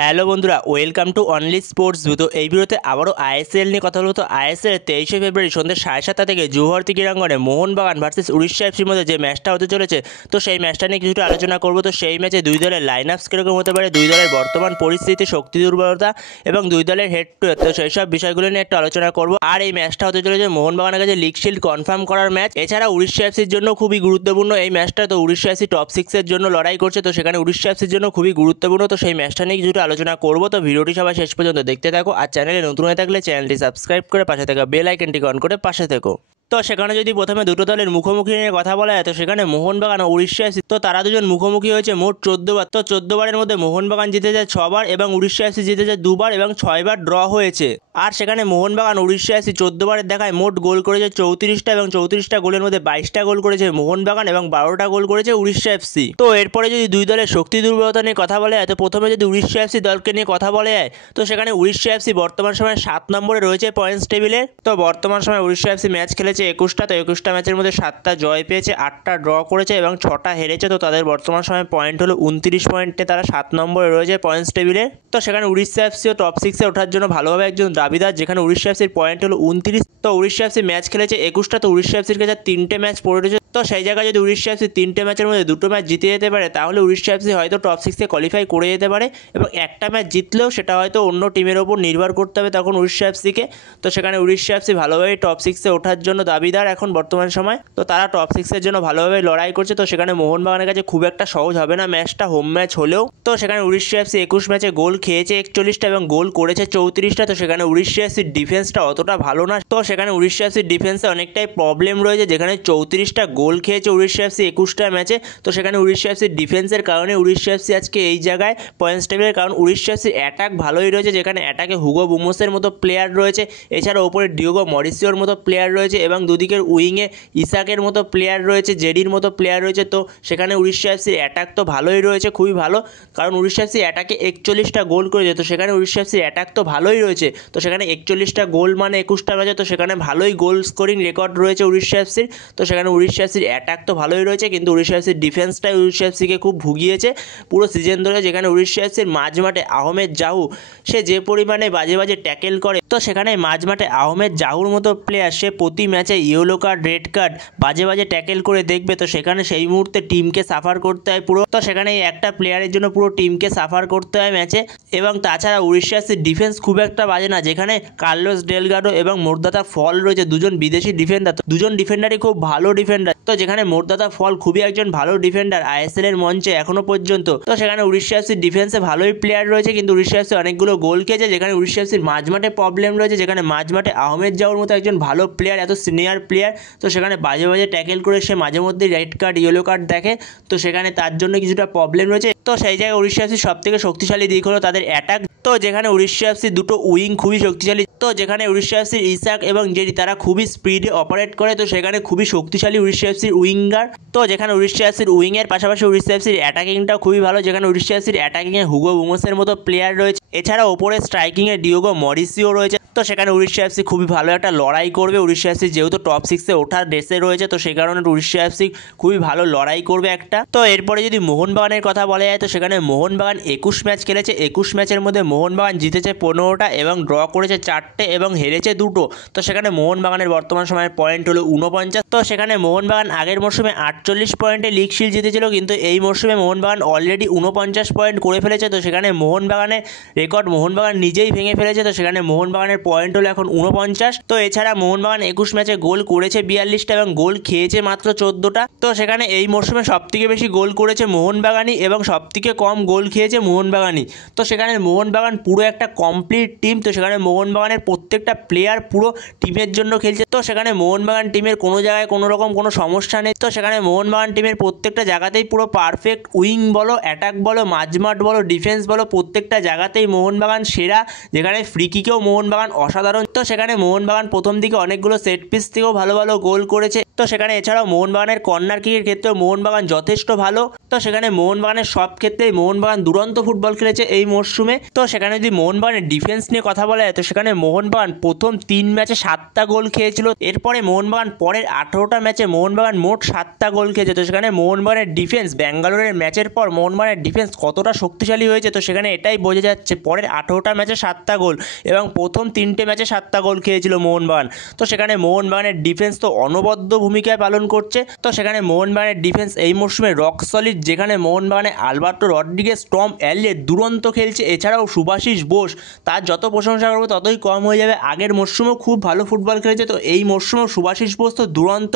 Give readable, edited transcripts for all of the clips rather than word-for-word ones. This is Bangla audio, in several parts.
হ্যালো বন্ধুরা, welcome to only sports view. তো এই ভিডিওতে আবারও আইএসএল নিয়ে কথা বলবো। তো আইএসএল 23শে ফেব্রুয়ারি সন্ধ্যে 7:30 থেকে জুহরতি ক্রীড়াঙ্গনে মোহনবাগান ভার্সেস উড়িষ্যা এফসির মধ্যে যে ম্যাচটা হতে চলেছে, তো সেই ম্যাচটা নিয়ে কিছুটা আলোচনা করবো। তো সেই ম্যাচে দুই দলের লাইন আপস কীরকম হতে পারে, দুই দলের বর্তমান পরিস্থিতি, শক্তি দুর্বলতা এবং দুই দলের হেড টু হেড, তো সেই সব বিষয়গুলো নিয়ে একটু আলোচনা করবো। আর এই ম্যাচটা হতে চলেছে মোহনবাগানের কাছে লিগ শিল্ড কনফার্ম করার ম্যাচ। এছাড়া উড়িষ্যা এফসির জন্য খুবই গুরুত্বপূর্ণ এই ম্যাচটা। তো উড়িষ্যা এফসি টপ 6-এর জন্য লড়াই করছে, তো সেখানে উড়িষ্যা এফসির জন্য খুবই গুরুত্বপূর্ণ। তো সেই ম্যাচটা নিয়ে কিছুটা আলোচনা করবো। তো ভিডিওটি সবাই শেষ পর্যন্ত দেখতে থাকো। আর চ্যানেলে নতুন হয়ে থাকলে চ্যানেলটি সাবস্ক্রাইব করে পাশে থাকা বেল আইকনটি অন করে পাশে থেকো। তো সেখানে যদি প্রথমে দুটো দলের মুখোমুখি নিয়ে কথা বলা হয়, তো সেখানে মোহনবাগান ও উড়িষ্যা এফসি, তো তারা দুজন মুখোমুখি হয়েছে মোট 14 বার। তো 14 বারের মধ্যে মোহনবাগান জিতে যায় 6 বার এবং উড়িষ্যা এফসি জিতে যায় 2 বার এবং 6 বার ড্র হয়েছে। আর সেখানে মোহনবাগান উড়িষ্যা এফসি 14 বারের দেখায় মোট গোল করেছে 34টা এবং 34টা গোলের মধ্যে 22টা গোল করেছে মোহনবাগান এবং 12টা গোল করেছে উড়িষ্যা এফসি। তো এরপরে যদি দুই দলের শক্তি দুর্বলতা নিয়ে কথা বলা হয়, তো প্রথমে যদি উড়িষ্যা এফসি দলকে নিয়ে কথা বলা হয়, তো সেখানে উড়িষ্যা এফসি বর্তমান সময়ে 7 নম্বরে রয়েছে পয়েন্টস টেবিলে। তো বর্তমান সময় উড়িষ্যা এফসি ম্যাচ খেলেছে 21টা, তো 21টা ম্যাচের মধ্যে 7টা জয় পেয়েছে, 8টা ড্র করেছে এবং 6টা হেরেছে। তো তাদের বর্তমান সময় পয়েন্ট হলো 29 পয়েন্টে, তারা 7 নম্বরে রয়েছে পয়েন্টস টেবিলে। তো সেখানে উড়িষ্যা এফসিও টপ 6-এ ওঠার জন্য ভালোভাবে একজন দাবিদার, যেখানে উড়িষ্যা এফসির পয়েন্ট হলো 29। তো উড়িষ্যা এফসি ম্যাচ খেলেছে 21টা, তো উড়িষ্যা এফসির কাছে 3টে ম্যাচ পড়ে রয়েছে। তো সেই জায়গায় যদি উড়িষ্যা এফসি 3টে ম্যাচের মধ্যে 2টো ম্যাচ জিতে যেতে পারে, তাহলে উড়িষ্যা এফসি হয়তো টপ 6-এ কোয়ালিফাই করে যেতে পারে এবং একটা ম্যাচ জিতলেও সেটা হয়তো অন্য টিমের ওপর নির্ভর করতে হবে তখন উড়িষ্যা এফসিকে। তো সেখানে উড়িষ্যা এফসি ভালোভাবে টপ 6-এ ওঠার জন্য দাবিদার এখন বর্তমান সময়। তো তারা টপ 6-এর জন্য ভালোভাবে লড়াই করছে। তো সেখানে মোহনবাগানের কাছে খুব একটা সহজ হবে না ম্যাচটা, হোম ম্যাচ হলেও। তো সেখানে উড়িষ্যা এফসি 21 ম্যাচে গোল খেয়েছে 41টা এবং গোল করেছে 34টা। তো সেখানে উড়িষ্যা এফসির ডিফেন্সটা অতটা ভালো না। তো সেখানে উড়িষ্যা এফসির ডিফেন্সে অনেকটাই প্রবলেম রয়েছে, যেখানে 34টা গোল খেয়েছে উড়িষ্যা এফসি 21টা ম্যাচে। তো সেখানে উড়িষ্যা এফসির ডিফেন্সের কারণে উড়িষ্যা এফসি আজকে এই জায়গায় পয়েন্টস টেবিলের, কারণ উড়িষ্যা এফসির অ্যাটাক ভালোই রয়েছে, যেখানে অ্যাটাকে হুগো বুমোসের মতো প্লেয়ার রয়েছে, এছাড়া ওপরে ডিওগো মরিসিওর মতো প্লেয়ার রয়েছে এবং দুদিকের উইংয়ে ইসাকের মতো প্লেয়ার রয়েছে, জেডির মতো প্লেয়ার রয়েছে। তো সেখানে উড়িষ্যা এফসির অ্যাটাক তো ভালোই রয়েছে, খুবই ভালো, কারণ উড়িষ্যা এফসি অ্যাটাকে 41টা গোল করেছে। তো সেখানে উড়িষ্যা এফসির অ্যাটাক তো ভালোই রয়েছে। তো সেখানে 41টা গোল মানে 21টা ম্যাচে, তো সেখানে ভালোই গোল স্কোরিং রেকর্ড রয়েছে উড়িষ্যা এফসির। তো সেখানে উড়িষ্যা এফসির অ্যাটাক তো ভালোই রয়েছে, কিন্তু উড়িষ্যা এফসির ডিফেন্সটাই উড়িষ্যা এফসিকে খুব ভুগিয়েছে পুরো সিজন ধরে। যেখানে উড়িষ্যা এফসির মাঝমাঠে আহমেদ জাহু, সে যে পরিমাণে বাজে বাজে ট্যাকেল করে, তো সেখানে মাঝমাঠে আহমেদ জাহুর মতো প্লেয়ার, সে প্রতি ম্যাচে ইয়েলো কার্ড, রেড কার্ড, বাজে বাজে ট্যাকেল করে দেখবে। তো সেখানে সেই মুহূর্তে টিমকে সাফার করতে হয় পুরো। তো সেখানে এই একটা প্লেয়ারের জন্য পুরো টিমকে সাফার করতে হয় ম্যাচে। এবং তাছাড়া উড়িষ্যা এফসির ডিফেন্স খুব একটা বাজে না, যেখানে কার্লোস ডেলগাডো এবং মোরদাতা ফল রয়েছে, দুজন বিদেশি ডিফেন্ডার। দুজন ডিফেন্ডারই খুব ভালো ডিফেন্ডার। তো যেখানে মোরদাতা ফল খুবই একজন ভালো ডিফেন্ডার আইএসএল এর মঞ্চে এখনো পর্যন্ত। তো সেখানে উড়িষ্যা এফসির ডিফেন্সে ভালোই প্লেয়ার রয়েছে, কিন্তু উড়িষ্যা এফসি অনেকগুলো গোল খেয়েছে। যেখানে উড়িষ্যা এফসির মাঝমাঠে প্রবলেম রয়েছে, যেখানে মাঝমাঠে আহমেদ জাহুর মতো একজন ভালো প্লেয়ার, এত সিনিয়র প্লেয়ার, তো সেখানে বাজে বাজে ট্যাকেল করে সে মাঝে মধ্যে রেড কার্ড, ইয়েলো কার্ড দেখে। তো সেখানে তার জন্য কিছুটা প্রবলেম রয়েছে। তো সেই জায়গায় উড়িষ্যা এফসির সব থেকে শক্তিশালী দিক হলো তাদের অ্যাটাক। তো যেখানে উড়িষ্যা এফসির দুটো উইং খুবই শক্তিশালী। তো যেখানে উড়িষ্যা এফসির ইসাক এবং জেডি, তারা খুবই স্পিডে অপারেট করে। তো সেখানে খুবই শক্তিশালী উড়িষ্যা এফসির উইঙ্গার। তো যেখানে উড়িষ্যা এফসির উইংয়ের পাশাপাশি উড়িষ্যা এফসির অ্যাটাকিংটাও খুবই ভালো, যেখানে উড়িষ্যা এফসির অ্যাটাকিংয়ে হুগো বুমোসের মতো প্লেয়ার রয়েছে, এছাড়া ওপরে স্ট্রাইকিংয়ে ডিওগো মরিসিও রয়েছে। তো সেখানে উড়িষ্যা এফসি খুবই ভালো একটা লড়াই করবে। উড়িষ্যা এফসি যেহেতু টপ 6-এ ওঠার রেসে রয়েছে, তো সেই কারণে উড়িষ্যা এফসি খুবই ভালো লড়াই করবে একটা। তো এরপরে যদি মোহনবাগানের কথা বলা যায়, তো সেখানে মোহনবাগান 21 ম্যাচ খেলেছে, 21 ম্যাচের মধ্যে মোহনবাগান জিতেছে 15টা এবং ড্র করেছে 4টে এবং হেরেছে 2টো। তো সেখানে মোহনবাগানের বর্তমান সময়ের পয়েন্ট হলো 49। তো সেখানে মোহনবাগান আগের মরশুমে 48 পয়েন্টে লিগ শিল্ড জিতেছিল, কিন্তু এই মরশুমে মোহনবাগান অলরেডি 49 পয়েন্ট করে ফেলেছে। তো সেখানে মোহনবাগানের রেকর্ড মোহনবাগান নিজেই ভেঙে ফেলেছে। তো সেখানে মোহনবাগানের পয়েন্ট হলো এখন 49। তো এছাড়া মোহনবাগান 21 ম্যাচে গোল করেছে 42টা এবং গোল খেয়েছে মাত্র 14টা। তো সেখানে এই মরশুমে সবথেকে বেশি গোল করেছে মোহনবাগানই এবং সবথেকে কম গোল খেয়েছে মোহনবাগানই। তো সেখানে মোহনবাগান পুরো একটা কমপ্লিট টিম। তো সেখানে মোহনবাগানের প্রত্যেকটা প্লেয়ার পুরো টিমের জন্য খেলছে। তো সেখানে মোহনবাগান টিমের কোনো জায়গায় কোনো রকম কোনো সমস্যা নেই। তো সেখানে মোহনবাগান টিমের প্রত্যেকটা জায়গাতেই পুরো পারফেক্ট, উইং বলো, অ্যাটাক বলো, মাঝমাঠ বলো, ডিফেন্স বলো, প্রত্যেকটা জায়গাতেই মোহনবাগান সেরা। যেখানে ফ্রি কিকেও মোহনবাগান অসাধারণ। তো সেখানে মোহনবাগান প্রথম দিকে অনেকগুলো সেট পিস থেকেও ভালো ভালো গোল করেছে। তো সেখানে এছাড়াও মোহনবাগানের কর্নার কিকের ক্ষেত্রেও মোহনবাগান যথেষ্ট ভালো। তো সেখানে মোহনবাগানের সব ক্ষেত্রেই মোহনবাগান দুরন্ত ফুটবল খেলেছে এই মরশুমে। তো সেখানে যদি মোহনবাগানের ডিফেন্স নিয়ে কথা বলা যায় তো সেখানে মোহনবাগান প্রথম 3 ম্যাচে 7টা গোল খেয়েছিল। এরপরে মোহনবাগান পরের 18টা ম্যাচে মোহনবাগান মোট 7টা গোল খেয়েছে। তো সেখানে মোহনবাগানের ডিফেন্স ব্যাঙ্গালোরের ম্যাচের পর মোহনবাগানের ডিফেন্স কতটা শক্তিশালী হয়েছে তো সেখানে এটাই বোঝা যাচ্ছে। পরের 18টা ম্যাচে 7টা গোল এবং প্রথম 3টে ম্যাচে 7টা গোল খেয়েছিল মোহনবাগান। তো সেখানে মোহনবাগানের ডিফেন্স তো অনবদ্য ভূমিকায় পালন করছে। তো সেখানে মোহনবাগানের ডিফেন্স এই মরশুমে রক সলিড, যেখানে মোহনবাগানে আলবার্টো রড্রিগেজ, টম এলিয়ট দুরন্ত খেলছে। এছাড়াও সুভাশিস বোস, তার যত প্রশংসা করবো ততই কম হয়ে যাবে। আগের মরশুমেও খুব ভালো ফুটবল খেলেছে, তো এই মরশুমেও সুভাশিস বোস তো দুরন্ত,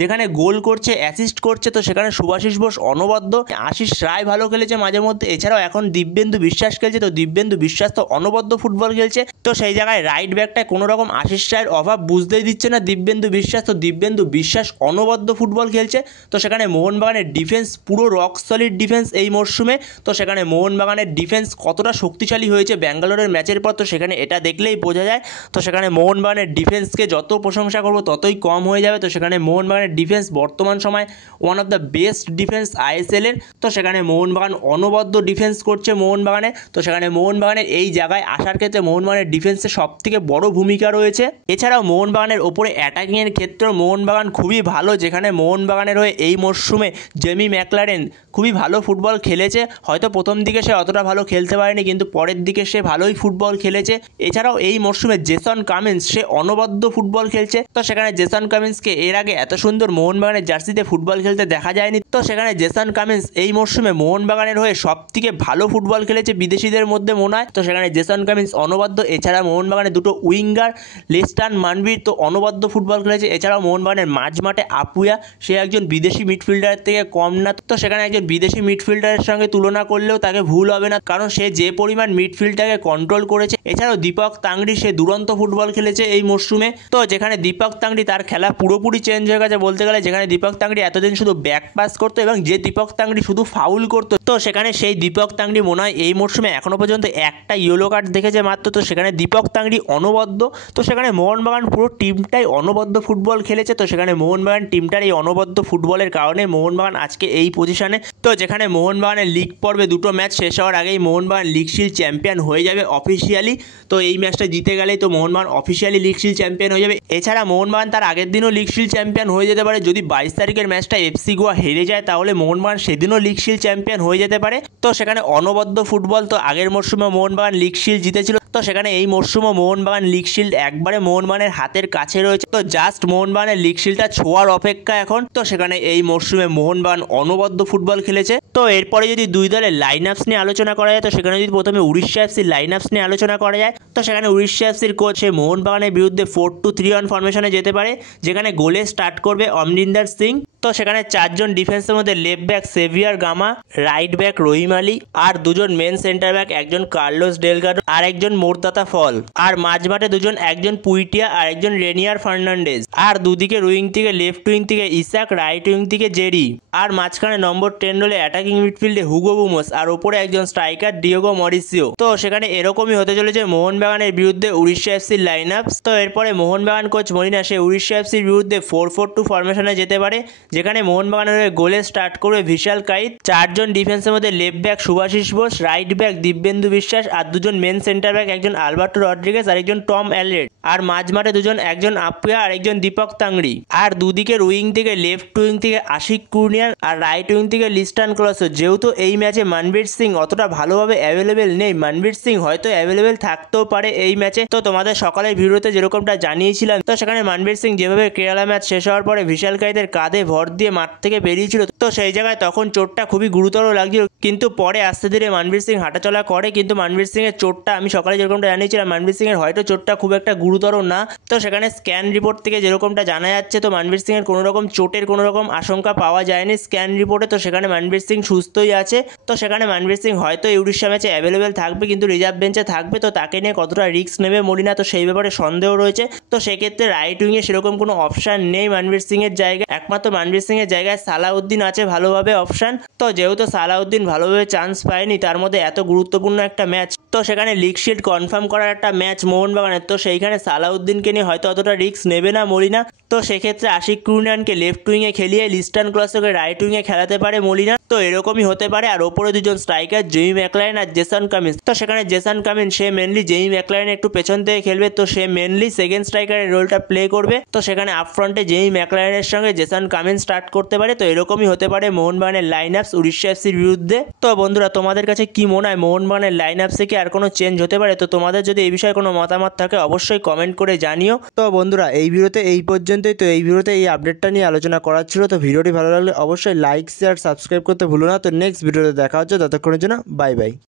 যেখানে গোল করছে, অ্যাসিস্ট করছে। তো সেখানে সুভাশিস বোস অনবদ্য। আশিস রায় ভালো খেলেছে মাঝে মধ্যে। এছাড়াও এখন দিব্যেন্দু বিশ্বাস খেলছে, তো দিব্যেন্দু বিশ্বাস তো অনবদ্য ফুটবল খেলছে। তো সেই জায়গায় রাইট ব্যাকটায় কোনো রকম আশিস রায়ের অভাব বুঝতেই দিচ্ছে না দিব্যেন্দু বিশ্বাস। তো দিব্যেন্দু বিশ্বাস অনবদ্য ফুটবল খেলছে। তো সেখানে মোহনবাগানের ডিফেন্স পুরো রক সলিড ডিফেন্স এই মরশুমে। তো সেখানে মোহনবাগানের ডিফেন্স কতটা শক্তিশালী হয়েছে ব্যাঙ্গালোরের ম্যাচের পর তো সেখানে এটা দেখলেই বোঝা যায়। তো সেখানে মোহনবাগানের ডিফেন্সকে যত প্রশংসা করবো ততই কম হয়ে যাবে। তো সেখানে মোহনবাগানের ডিফেন্স বর্তমান সময় one of the best defence আইএসএলের। তো সেখানে মোহনবাগান অনবদ্য ডিফেন্স করছে মোহনবাগানে। তো সেখানে মোহনবাগানের এই জায়গায় আসার ক্ষেত্রে মোহনবাগানের ডিফেন্সের সবথেকে বড় ভূমিকা রয়েছে। এছাড়াও মোহনবাগানের ওপরে অ্যাটাকিংয়ের ক্ষেত্রেও মোহনবাগান খুবই ভালো, যেখানে মোহনবাগানের হয়ে এই মরশুমে জেমি ম্যাকলারেন খুবই ভালো ফুটবল খেলেছে। হয়তো প্রথম দিকে সে অতটা ভালো খেলতে পারেনি, কিন্তু পরের দিকে সে ভালোই ফুটবল খেলেছে। এছাড়াও এই মরশুমে জেসন কামিন্স, সে অনবদ্য ফুটবল খেলছে। তো সেখানে জেসন কামিন্সকে এর আগে এত সুন্দর মোহনবাগানের জার্সিতে ফুটবল খেলতে দেখা যায়নি। তো সেখানে জেসন কামিন্স এই মরশুমে মোহনবাগানের হয়ে সবথেকে ভালো ফুটবল খেলেছে বিদেশিদের মধ্যে মনে হয়। তো সেখানে জেসন কামিন্স অনবদ্য। এছাড়া মোহনবাগানের দুটো উইঙ্গার লিস্টান মানবীর তো অনবদ্য ফুটবল খেলেছে। এছাড়াও মোহনবাগানের মাঝমাঠে আপুয়া, সে একজন বিদেশি মিডফিল্ডারের থেকে কম না। তো সেখানে একজন বিদেশি মিডফিল্ডারের সঙ্গে তুলনা করলেও তাকে ভুল হবে না, কারণ সে যে পরিমাণ মিডফিল্ডটাকে কন্ট্রোল করেছে। এছাড়াও দীপক তাংড়ি, সে দুরন্ত ফুটবল খেলেছে এই মরশুমে। তো যেখানে দীপক তাংড়ি, তার খেলা পুরোপুরি চেঞ্জ হয়ে গেছে বলতে গেলে। যেখানে দীপক তাংড়ি এতদিন শুধু ব্যাক পাস করতো এবং যে দীপক তাংড়ি শুধু ফাউল করতো, তো সেখানে সেই দীপক তাংড়ি মনে হয় এই মরশুমে এখনো পর্যন্ত একটা ইয়েলো কার্ড দেখেছে মাত্র। তো সেখানে দীপক তাংড়ি অনবদ্য। তো সেখানে মোহনবাগান পুরো টিমটাই অনবদ্য ফুটবল খেলেছে। তো সেখানে মোহনবাগান টিমটার এই অনবদ্য ফুটবলের কারণে মোহনবাগান আজকে এই পজিশনে। তো যেখানে মোহনবাগানের লিগ পর্বে দুটো ম্যাচ শেষ হওয়ার আগেই মোহনবাগান লিগ শিল্ড চ্যাম্পিয়ন হয়ে যাবে অফিসিয়ালি। তো এই ম্যাচটা জিতে গেলেই তো Mohun Bagan officially league shield champion হয়ে যাবে। এছাড়া মোহনবাগান তার আগের দিনও লিগ শিল্ড চ্যাম্পিয়ন হয়ে যেতে পারে। যদি 22 তারিখের ম্যাচটা এফসি গোয়া হেরে যায় তাহলে মোহনবাগান সেদিনও লিগ শিল্ড চ্যাম্পিয়ন হয়ে যেতে পারে। তো সেখানে অনবদ্য ফুটবল। তো আগের মরশুমে মোহনবাগান লিগ শিল্ড জিতেছিল। তো সেখানে এই মরশুমও মোহনবাগান লিগ শিল্ড একবারে মোহনবাগানের হাতের কাছে রয়েছে। তো জাস্ট মোহনবাগানের লিগ শিল্ডটা ছোঁয়ার অপেক্ষা এখন। তো সেখানে এই মরশুমে মোহনবাগান অনবদ্য ফুটবল খেলেছে। তো এরপরে যদি দুই দলের লাইন আপস নিয়ে আলোচনা করা যায় তো সেখানে যদি প্রথমে উড়িষ্যা এফসির লাইন আপস নিয়ে আলোচনা করা যায় তো সেখানে উড়িষ্যা এফসির কোচ সে মোহনবাগানের বিরুদ্ধে 4-2-3-1 ফরমেশনে যেতে পারে, যেখানে গোলে স্টার্ট করবে অমরিন্দর সিং। তো সেখানে 4 জন ডিফেন্সের মধ্যে left back Xavier Gama, right back Rahim Ali, আর 2 জন মেন সেন্টার ব্যাক, একজন কার্লোস ডেলগাডো আর একজন মোরতাতা ফল, আর মাঝমাঠে 2 জন, একজন পুইটিয়া আর একজন রেনিয়ার ফার্নান্ডেজ, আর দুদিকে উইং থেকে লেফট উইং থেকে ইসাক, রাইট উইং থেকে জেরি, আর মাঝখানে নম্বর 10 রোলে অ্যাটাকিং মিডফিল্ডে হুগো বুমোস, আর ওপরে একজন স্ট্রাইকার ডিয়েগো মরিসিও। তো সেখানে এরকমই হতে চলেছে মোহনবাগানের বিরুদ্ধে উড়িষ্যা এফসির লাইন আপস। তো এরপরে মোহনবাগান কোচ মরিনা সে উড়িষ্যা এফসির বিরুদ্ধে 4-4-2 ফরমেশনে যেতে পারে, যেখানে মোহনবাগানের হয়ে গোলে স্টার্ট করবে বিশাল কাইত। 4 জন ডিফেন্সের মধ্যে left back Subhasish Bose, right back Dibyendu Biswas, আর 2 জন মেন সেন্টার ব্যাক, একজন আলবার্টো রড্রিগেজ আর একজন টম এলিয়ট, আর মাঝমাঠে 2 জন, একজন আপুয়া আর একজন দীপক তাংড়ি, আর দুদিকের উইং থেকে লেফট উইং থেকে আশিক কুর্নিয়ার আর রাইট উইং থেকে লিস্টান ক্লসো। যেহেতু এই ম্যাচে মনবীর সিং অতটা ভালোভাবে অ্যাভেলেবেল নেই, মনবীর সিং হয়তো অ্যাভেলেবেল থাকতেও পারে এই ম্যাচে। তো তোমাদের সকালের ভিডিওতে যেরকমটা জানিয়েছিলাম, তো সেখানে মনবীর সিং যেভাবে কেরালা ম্যাচ শেষ হওয়ার পরে বিশাল কাইতের কাঁধে ভর দিয়ে মাঠ থেকে বেরিয়েছিল, তো সেই জায়গায় তখন চোটটা খুবই গুরুতর লাগছিল, কিন্তু পরে আস্তে ধীরে মনবীর সিং হাঁটাচলা করে। কিন্তু মনবীর সিং এর চোটটা আমি সকালে যেরকমটা জানিয়েছিলাম, মনবীর সিং এর হয়তো চোটটা খুব একটা গুরুতর না। তো সেখানে স্ক্যান রিপোর্ট থেকে যেরকমটা জানা যাচ্ছে, তো মনবীর সিং এর কোনো রকম চোটের কোনো রকম আশঙ্কা পাওয়া যায়নি স্ক্যান রিপোর্টে। তো সেখানে মনবীর সিং সুস্থই আছে। তো সেখানে মনবীর সিং হয়তো এই উড়িষ্যা ম্যাচে অ্যাভেলেবেল থাকবে, কিন্তু রিজার্ভ বেঞ্চে থাকবে। তো তাকে নিয়ে কতটা রিস্ক নেবে মরিনা, তো সেই ব্যাপারে সন্দেহ রয়েছে। তো সেক্ষেত্রে রাইট উইংয়ে সেরকম কোনো অপশান নেই মনবীর সিং এর জায়গায়, একমাত্র মনবীর সিং এর জায়গায় সালাউদ্দিন আছে ভালোভাবে অপশান। তো যেহেতু সালাউদ্দিন ভালোভাবে চান্স পায়নি, তার মধ্যে এত গুরুত্বপূর্ণ একটা ম্যাচ, তো সেখানে লিগ শিল্ড কনফার্ম করার একটা ম্যাচ মোহনবাগানের, তো সেইখানে সালাউদ্দিনকে নিয়ে হয়তো অতটা রিস্ক নেবে না মলিনা। তো সেক্ষেত্রে আশিক কুরিয়ানকে লেফট উইংয়ে খেলিয়ে লিস্টান ক্লসকে রাইট উইংয়ে খেলাতে পারে মলিনা। তো এরকমই হতে পারে। আর ওপরে দুজন স্ট্রাইকার জেমি ম্যাকলারেন আর জেসন কামিন্স, তো সেখানে জেসন কামিন্স সে মেনলি জেমি ম্যাকলারেন একটু পেছন থেকে খেলবে, তো সে মেনলি সেকেন্ড স্ট্রাইকারের রোলটা প্লে করবে। তো সেখানে আপ ফ্রন্টে জেমি ম্যাকলারেনের সঙ্গে জেসন কামিন্স স্টার্ট করতে পারে। তো এরকমই হতে পারে মোহনবাগানের লাইন আপস উড়িষ্যা এফসির বিরুদ্ধে। তো বন্ধুরা, তোমাদের কাছে কি মনে হয় মোহনবাগানের লাইন আপসে কি আর কোনো চেঞ্জ হতে পারে? তো তোমাদের যদি এই বিষয়ে কোনো মতামত থাকে অবশ্যই কমেন্ট করে জানিও। তো বন্ধুরা, এই ভিডিওতে এই পর্যন্তই। তো এই ভিডিওতে এই আপডেটটা নিয়ে আলোচনা করার ছিল। তো ভিডিওটি ভালো লাগলে অবশ্যই লাইক শেয়ার সাবস্ক্রাইব করতে ভুলো না। তো নেক্সট ভিডিওতে দেখা হচ্ছে, ততক্ষণের জন্য বাই বাই।